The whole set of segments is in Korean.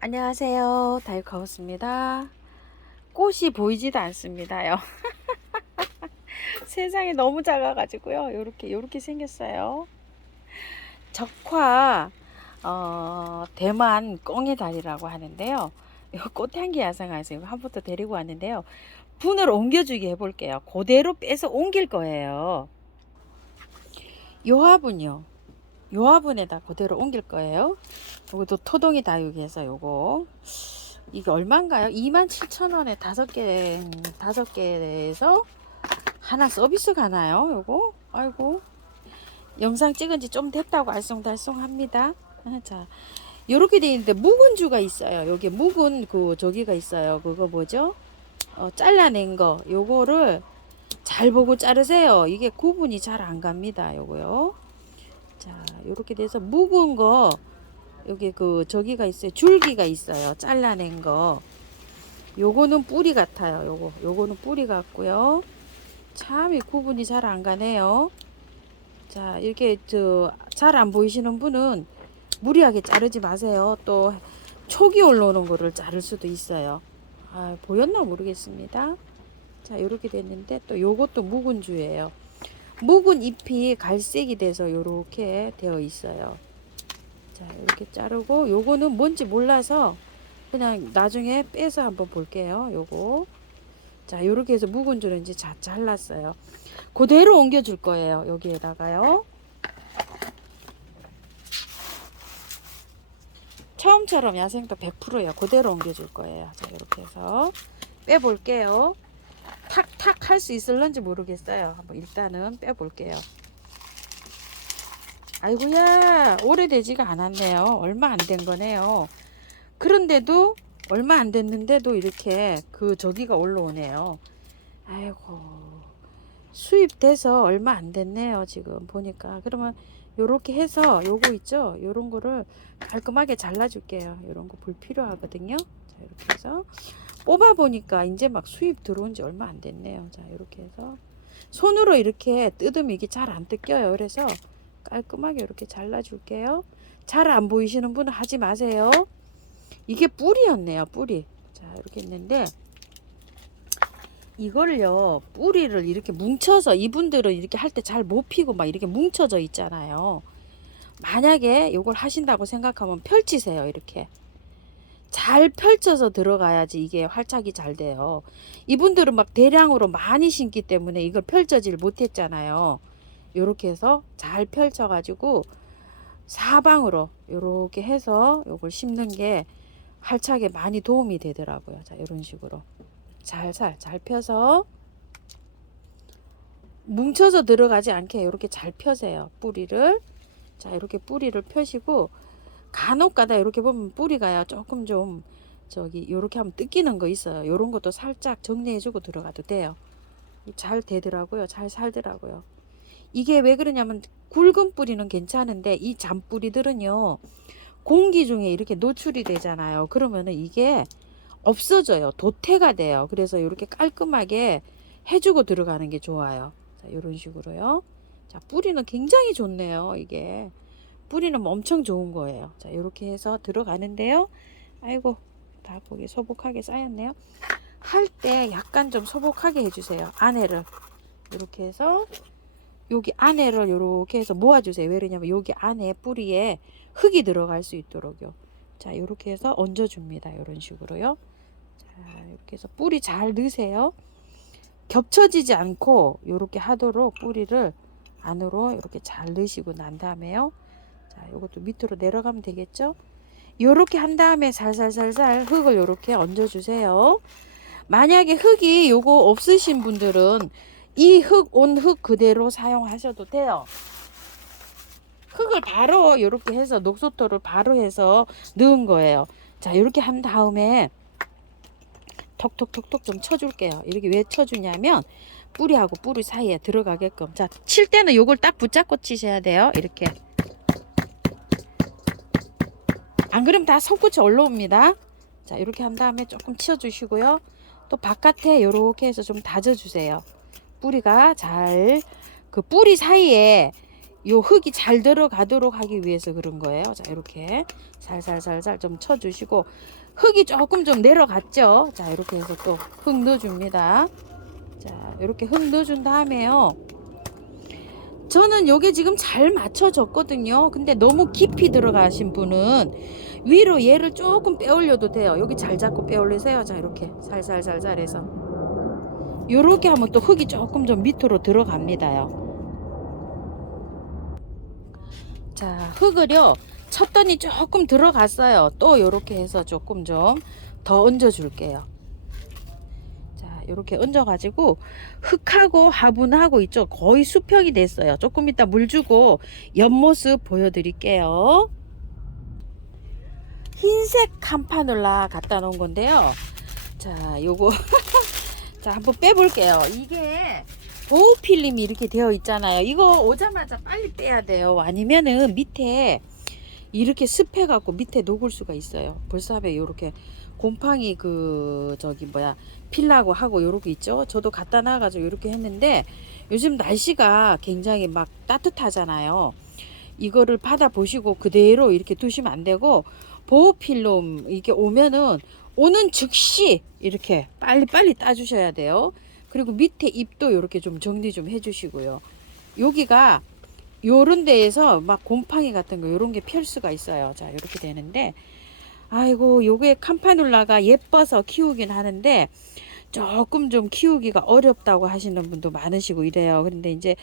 안녕하세요. 다육하우스입니다. 꽃이 보이지도 않습니다요. 세상이 너무 작아가지고요. 요렇게 생겼어요. 적화 대만 꽁의 달이라고 하는데요. 이 꽃향기 야생화에서 이거 한 번 더 데리고 왔는데요. 분을 옮겨주게 해볼게요. 그대로 빼서 옮길 거예요. 요 화분요. 요 화분에다 그대로 옮길 거예요. 요것도 토동이 다육해서 요거 이게 얼마인가요? 27,000원에 5개에서 하나 서비스 가나요? 요거 아이고 영상 찍은 지 좀 됐다고 알쏭달쏭합니다. 자 요렇게 돼 있는데 묵은주가 있어요. 여기 묵은 그 저기가 있어요. 그거 뭐죠? 잘라낸 거 요거를 잘 보고 자르세요. 이게 구분이 잘 안 갑니다. 요거요. 자 요렇게 돼서 묵은 거 여기 그 저기가 있어요. 줄기가 있어요. 잘라낸 거. 요거는 뿌리 같아요. 요거는 뿌리 같고요. 참 이 구분이 잘 안 가네요. 자 이렇게 잘 안 보이시는 분은 무리하게 자르지 마세요. 또 촉이 올라오는 거를 자를 수도 있어요. 보였나 모르겠습니다. 자 이렇게 됐는데 또 요것도 묵은주예요. 묵은 잎이 갈색이 돼서 요렇게 되어 있어요. 자 이렇게 자르고 요거는 뭔지 몰라서 그냥 나중에 빼서 한번 볼게요. 요거 자 요렇게 해서 묵은주는 이제 다 잘랐어요. 그대로 옮겨 줄 거예요. 여기에다가요. 처음처럼 야생도 100%예요. 그대로 옮겨 줄 거예요. 자 이렇게 해서 빼 볼게요. 탁탁 할 수 있을런지 모르겠어요. 한번 일단은 빼 볼게요. 아이고야 오래되지가 않았네요. 얼마 안 된 거네요. 그런데도 얼마 안 됐는데도 이렇게 그 저기가 올라오네요. 아이고 수입돼서 얼마 안 됐네요. 지금 보니까. 그러면 요렇게 해서 요거 있죠? 요런 거를 깔끔하게 잘라 줄게요. 요런 거 불필요하거든요. 자 이렇게 해서 뽑아 보니까 이제 막 수입 들어온 지 얼마 안 됐네요. 자 이렇게 해서 손으로 이렇게 뜯으면 이게 잘 안 뜯겨요. 그래서 깔끔하게 이렇게 잘라 줄게요. 잘 안 보이시는 분은 하지 마세요. 이게 뿌리였네요. 뿌리. 자 이렇게 했는데 이거를요 뿌리를 이렇게 뭉쳐서 이분들은 이렇게 할 때 잘 못 피고 막 이렇게 뭉쳐져 있잖아요. 만약에 이걸 하신다고 생각하면 펼치세요. 이렇게 잘 펼쳐서 들어가야지 이게 활착이 잘 돼요. 이분들은 막 대량으로 많이 심기 때문에 이걸 펼쳐질 못했잖아요. 이렇게 해서 잘 펼쳐 가지고 사방으로 이렇게 해서 이걸 심는 게 활착에 많이 도움이 되더라고요. 자 이런 식으로 잘 펴서 뭉쳐서 들어가지 않게 이렇게 잘 펴세요. 뿌리를. 자 이렇게 뿌리를 펴시고 간혹가다 이렇게 보면 뿌리가요 조금 좀 저기 이렇게 하면 뜯기는 거 있어요. 이런 것도 살짝 정리해주고 들어가도 돼요. 잘 되더라고요. 잘 살더라고요. 이게 왜 그러냐면 굵은 뿌리는 괜찮은데 이 잔뿌리들은요 공기 중에 이렇게 노출이 되잖아요. 그러면은 이게 없어져요. 도태가 돼요. 그래서 이렇게 깔끔하게 해주고 들어가는 게 좋아요. 자, 이런 식으로요. 자, 뿌리는 굉장히 좋네요. 이게 뿌리는 엄청 좋은 거예요. 자, 이렇게 해서 들어가는데요. 아이고, 다 거기 소복하게 쌓였네요. 할 때 약간 좀 소복하게 해주세요. 안에를 이렇게 해서 여기 안에를 이렇게 해서 모아주세요. 왜 그러냐면 여기 안에 뿌리에 흙이 들어갈 수 있도록요. 자, 이렇게 해서 얹어줍니다. 이런 식으로요. 자, 이렇게 해서 뿌리 잘 넣으세요. 겹쳐지지 않고 이렇게 하도록 뿌리를 안으로 이렇게 잘 넣으시고 난 다음에요. 자, 이것도 밑으로 내려가면 되겠죠? 이렇게 한 다음에 살살살살 흙을 이렇게 얹어주세요. 만약에 흙이 요거 없으신 분들은 이 온 흙 그대로 사용하셔도 돼요. 흙을 바로 이렇게 해서 녹소토를 바로 해서 넣은 거예요. 자, 이렇게 한 다음에 톡톡톡톡 좀 쳐줄게요. 이렇게 왜 쳐주냐면 뿌리하고 뿌리 사이에 들어가게끔. 자, 칠 때는 요걸 딱 붙잡고 치셔야 돼요. 이렇게. 안 그러면 다 손끝이 올라옵니다. 자, 이렇게 한 다음에 조금 치워주시고요. 또 바깥에 이렇게 해서 좀 다져주세요. 뿌리가 잘, 그 뿌리 사이에 요 흙이 잘 들어가도록 하기 위해서 그런 거예요. 자, 이렇게 살살살살 좀 쳐주시고, 흙이 조금 좀 내려갔죠. 자, 이렇게 해서 또 흙 넣어줍니다. 자, 이렇게 흙 넣어준 다음에요. 저는 요게 지금 잘 맞춰졌거든요. 근데 너무 깊이 들어가신 분은 위로 얘를 조금 빼올려도 돼요. 여기 잘 잡고 빼올리세요. 자, 이렇게 살살살살 해서 요렇게 하면 또 흙이 조금 좀 밑으로 들어갑니다요. 자, 흙을요 쳤더니 조금 들어갔어요. 또 요렇게 해서 조금 좀 더 얹어 줄게요. 자, 요렇게 얹어 가지고 흙하고 화분하고 있죠, 거의 수평이 됐어요. 조금 이따 물 주고 옆모습 보여 드릴게요. 흰색 캄파놀라 갖다 놓은 건데요. 자, 요거 자, 한번 빼볼게요. 이게 보호 필름이 이렇게 되어 있잖아요. 이거 오자마자 빨리 빼야 돼요. 아니면은 밑에 이렇게 습해 갖고 밑에 녹을 수가 있어요. 벌써 하면 요렇게 곰팡이 그 저기 뭐야 필라고 하고 요렇게 있죠. 저도 갖다 놔 가지고 이렇게 했는데 요즘 날씨가 굉장히 막 따뜻하잖아요. 이거를 받아 보시고 그대로 이렇게 두시면 안 되고, 보호 필름 이게 오면은 오는 즉시 이렇게 빨리빨리 따주셔야 돼요. 그리고 밑에 잎도 이렇게 좀 정리 좀 해주시고요. 여기가 요런 데에서 막 곰팡이 같은 거 요런 게 필 수가 있어요. 자, 이렇게 되는데, 아이고 요게 캄파눌라가 예뻐서 키우긴 하는데 조금 좀 키우기가 어렵다고 하시는 분도 많으시고 이래요. 그런데 이제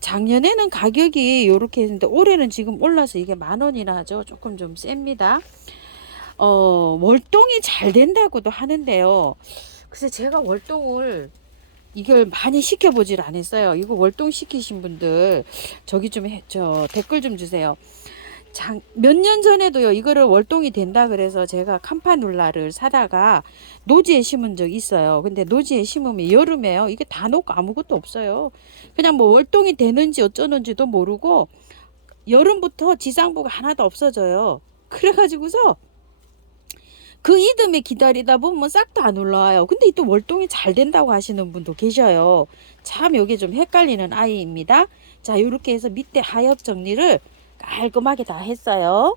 작년에는 가격이 요렇게 했는데 올해는 지금 올라서 이게 10,000원이나 하죠. 조금 좀 셉니다. 월동이 잘 된다고도 하는데요. 글쎄 제가 월동을 이걸 많이 시켜보질 않았어요. 이거 월동 시키신 분들 저기 좀 댓글 좀 주세요. 몇 년 전에도요 이거를 월동이 된다 그래서 제가 캄파눌라를 사다가 노지에 심은 적 있어요. 근데 노지에 심으면 여름에요 이게 다 녹고 아무것도 없어요. 그냥 뭐 월동이 되는지 어쩌는지도 모르고 여름부터 지상부가 하나도 없어져요. 그래가지고서 그 이듬해 기다리다 보면 싹 다 안 올라와요. 근데 또 월동이 잘 된다고 하시는 분도 계셔요. 참 요게 좀 헷갈리는 아이입니다. 자, 이렇게 해서 밑에 하엽 정리를 깔끔하게 다 했어요.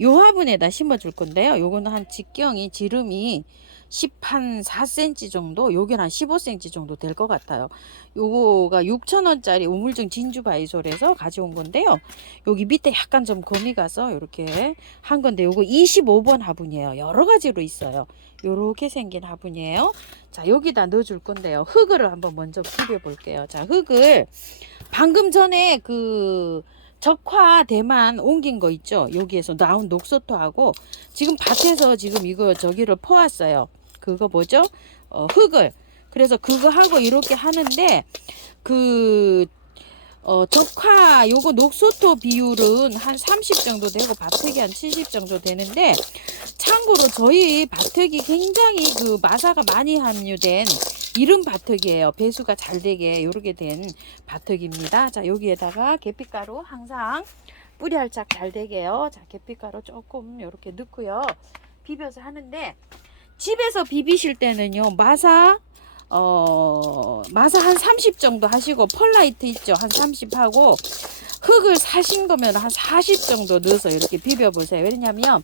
요 화분에다 심어 줄 건데요. 요거는 한 직경이 지름이 14cm 정도, 요게 한 15cm 정도 될 것 같아요. 요거가 6,000원짜리 우물정 진주바이솔에서 가져온 건데요. 여기 밑에 약간 좀 거미 가서 이렇게 한 건데, 요거 25번 화분이에요. 여러 가지로 있어요. 요렇게 생긴 화분이에요. 자, 여기다 넣어 줄 건데요. 흙을 한번 먼저 비벼 볼게요. 자, 흙을 방금 전에 그 적화 대만 옮긴 거 있죠. 여기에서 나온 녹소토하고 지금 밭에서 지금 이거 저기를 퍼왔어요. 그거 뭐죠? 흙을. 그래서 그거 하고 이렇게 하는데 그 적화 요거 녹소토 비율은 한 30 정도 되고 밭흙이 한 70 정도 되는데, 참고로 저희 밭흙이 굉장히 그 마사가 많이 함유된 이른 밭흙이에요. 배수가 잘 되게 요렇게 된 밭흙입니다. 자, 여기에다가 계피가루 항상 뿌리 할착 잘 되게요. 자, 계피가루 조금 요렇게 넣고요. 비벼서 하는데, 집에서 비비실 때는요 마사 한 30 정도 하시고, 펄라이트 있죠, 한 30 하고, 흙을 사신 거면 한 40 정도 넣어서 이렇게 비벼 보세요. 왜냐면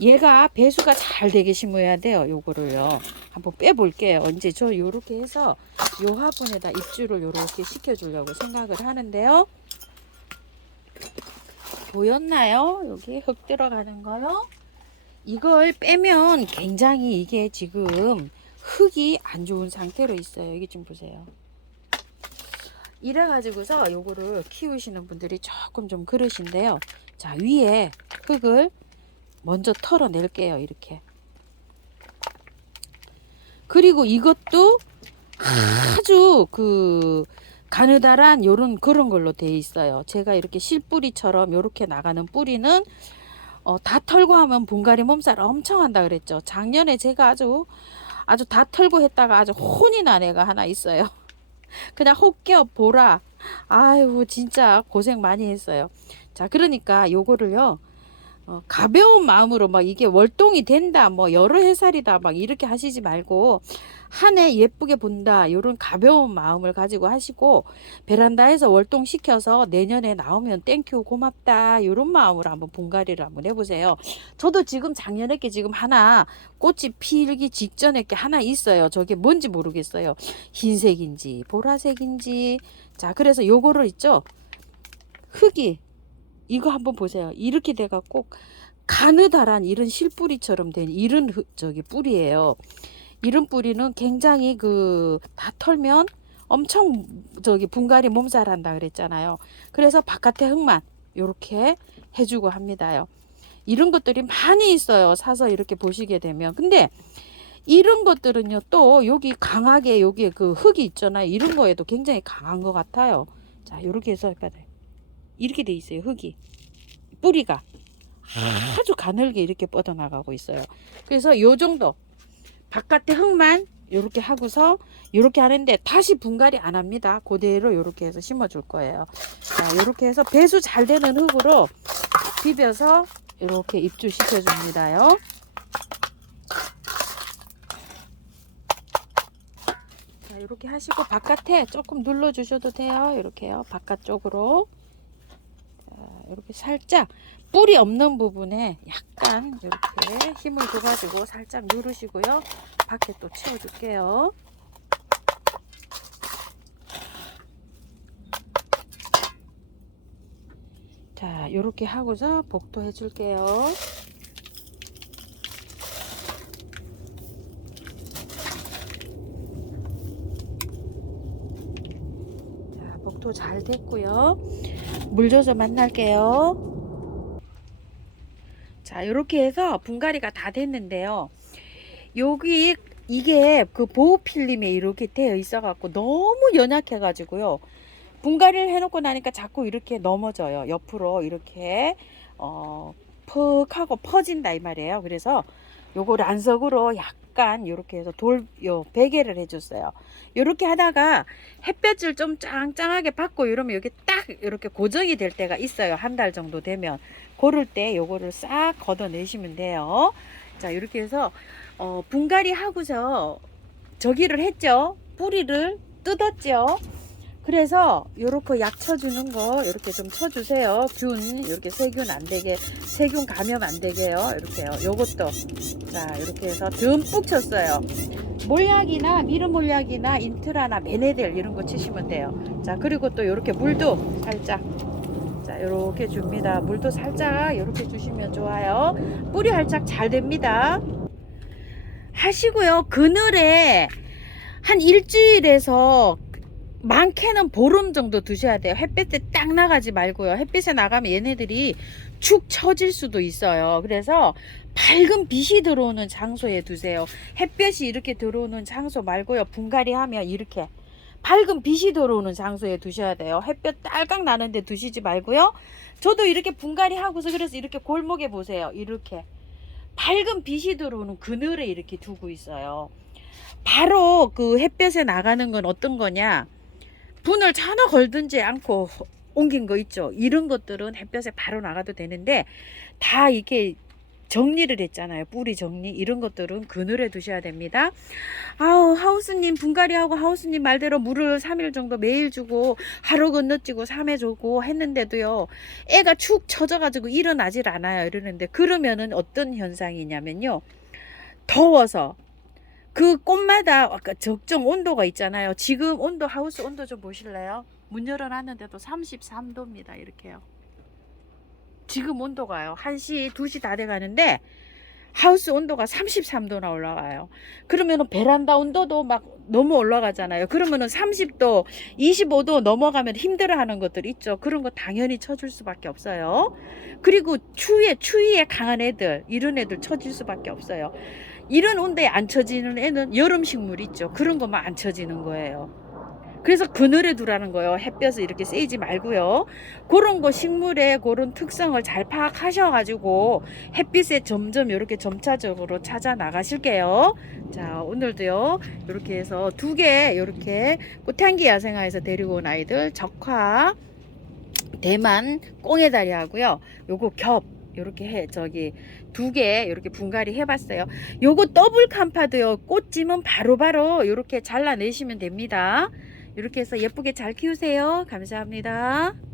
얘가 배수가 잘 되게 심어야 돼요. 요거를요 한번 빼 볼게요. 이제 저 요렇게 해서 요 화분에다 입주를 요렇게 시켜 주려고 생각을 하는데요. 보였나요? 여기 흙 들어가는 거요. 이걸 빼면 굉장히 이게 지금 흙이 안 좋은 상태로 있어요. 여기 좀 보세요. 이래 가지고서 요거를 키우시는 분들이 조금 좀 그러신데요. 자, 위에 흙을 먼저 털어낼게요. 이렇게. 그리고 이것도 아주 그 가느다란 요런 그런 걸로 돼 있어요. 제가 이렇게 실뿌리처럼 요렇게 나가는 뿌리는 다 털고 하면 분갈이 몸살 엄청 한다 그랬죠. 작년에 제가 아주 다 털고 했다가 아주 혼이 난 애가 하나 있어요. 그냥 혹겹 보라. 아유 진짜 고생 많이 했어요. 자, 그러니까 요거를요 가벼운 마음으로 막 이게 월동이 된다, 뭐 여러 해살이다, 막 이렇게 하시지 말고 한 해 예쁘게 본다, 이런 가벼운 마음을 가지고 하시고 베란다에서 월동시켜서 내년에 나오면 땡큐 고맙다, 이런 마음으로 한번 분갈이를 한번 해보세요. 저도 지금 작년에 게 지금 하나 꽃이 피기 직전에 게 하나 있어요. 저게 뭔지 모르겠어요. 흰색인지 보라색인지. 자, 그래서 요거를 있죠, 흙이 이거 한번 보세요. 이렇게 돼갖고 가느다란 이런 실뿌리처럼 된 이런 저기 뿌리예요. 이런 뿌리는 굉장히 다 털면 엄청 저기 분갈이 몸살한다 그랬잖아요. 그래서 바깥에 흙만 이렇게 해주고 합니다요. 이런 것들이 많이 있어요. 사서 이렇게 보시게 되면. 근데 이런 것들은요, 또 여기 강하게 여기 그 흙이 있잖아요. 이런 거에도 굉장히 강한 것 같아요. 자, 이렇게 해서 이렇게 돼 있어요. 흙이 뿌리가 아주 가늘게 이렇게 뻗어나가고 있어요. 그래서 요 정도 바깥에 흙만 이렇게 하고서 이렇게 하는데 다시 분갈이 안 합니다. 그대로 이렇게 해서 심어 줄 거예요. 자, 이렇게 해서 배수 잘 되는 흙으로 비벼서 이렇게 입주시켜 줍니다요. 자, 이렇게 하시고 바깥에 조금 눌러 주셔도 돼요. 이렇게요. 바깥쪽으로. 자, 이렇게 살짝 뿌리 없는 부분에 약간 이렇게 힘을 줘가지고 살짝 누르시고요. 밖에 또 채워줄게요. 자, 이렇게 하고서 복도 해줄게요. 자, 복도 잘 됐고요. 물 줘서 만날게요. 자, 이렇게 해서 분갈이가 다 됐는데요. 여기 이게 그 보호 필름에 이렇게 되어 있어 갖고 너무 연약해 가지고요. 분갈이를 해놓고 나니까 자꾸 이렇게 넘어져요. 옆으로 이렇게 퍽 하고 퍼진다 이 말이에요. 그래서 요거 란석으로 약간 이렇게 해서 베개를 해줬어요. 이렇게 하다가 햇볕을 좀 짱짱하게 받고 이러면 여기 딱 이렇게 고정이 될 때가 있어요. 한 달 정도 되면 그럴 때 요거를 싹 걷어내시면 돼요. 자, 이렇게 해서 분갈이 하고서 저기를 했죠. 뿌리를 뜯었죠. 그래서 요렇게 약 쳐주는 거 이렇게 좀 쳐주세요. 균 이렇게 세균 안 되게, 세균 감염 안 되게요. 이렇게요. 요것도 자, 이렇게 해서 듬뿍 쳤어요. 몰약이나 미르 몰약이나 인트라나 메네델 이런 거 치시면 돼요. 자, 그리고 또 이렇게 물도 살짝, 자, 이렇게 줍니다. 물도 살짝 이렇게 주시면 좋아요. 뿌리 활짝 잘 됩니다. 하시고요. 그늘에 한 일주일에서 많게는 보름 정도 두셔야 돼요. 햇빛에 딱 나가지 말고요. 햇빛에 나가면 얘네들이 축 처질 수도 있어요. 그래서 밝은 빛이 들어오는 장소에 두세요. 햇볕이 이렇게 들어오는 장소 말고요. 분갈이 하면 이렇게 밝은 빛이 들어오는 장소에 두셔야 돼요. 햇볕 딸깍 나는데 두시지 말고요. 저도 이렇게 분갈이 하고서 그래서 이렇게 골목에 보세요. 이렇게 밝은 빛이 들어오는 그늘에 이렇게 두고 있어요. 바로 그 햇볕에 나가는 건 어떤 거냐, 분을 전혀 걸든지 않고 옮긴 거 있죠. 이런 것들은 햇볕에 바로 나가도 되는데 다 이렇게 정리를 했잖아요. 뿌리 정리 이런 것들은 그늘에 두셔야 됩니다. 아우, 하우스님 분갈이하고 하우스님 말대로 물을 3일 정도 매일 주고 하루 건너뛰고 3회 주고 했는데도요, 애가 축 처져가지고 일어나질 않아요. 이러는데 그러면은 어떤 현상이냐면요, 더워서 그 꽃마다 아까 적정 온도가 있잖아요. 지금 온도, 하우스 온도 좀 보실래요? 문 열어놨는데도 33도입니다. 이렇게요. 지금 온도가요. 1시, 2시 다 돼가는데 하우스 온도가 33도나 올라가요. 그러면은 베란다 온도도 막 너무 올라가잖아요. 그러면은 30도, 25도 넘어가면 힘들어하는 것들 있죠. 그런 거 당연히 쳐줄 수밖에 없어요. 그리고 추위에 강한 애들, 이런 애들 쳐줄 수밖에 없어요. 이런 온도에 안 쳐지는 애는 여름 식물 있죠. 그런 것만 안 쳐지는 거예요. 그래서 그늘에 두라는 거예요. 햇볕을 이렇게 쐬지 말고요. 그런 거 식물의 그런 특성을 잘 파악하셔가지고 햇빛에 점점 이렇게 점차적으로 찾아 나가실게요. 자, 오늘도요 이렇게 해서 2개 이렇게 꽃향기 야생화에서 데리고 온 아이들 적화, 대만 꽁해다리 하고요. 요거 겹 요렇게 해 저기 2개 요렇게 분갈이 해봤어요. 요거 더블 캄파도요. 꽃찜은 바로바로 요렇게 잘라내시면 됩니다. 이렇게 해서 예쁘게 잘 키우세요. 감사합니다.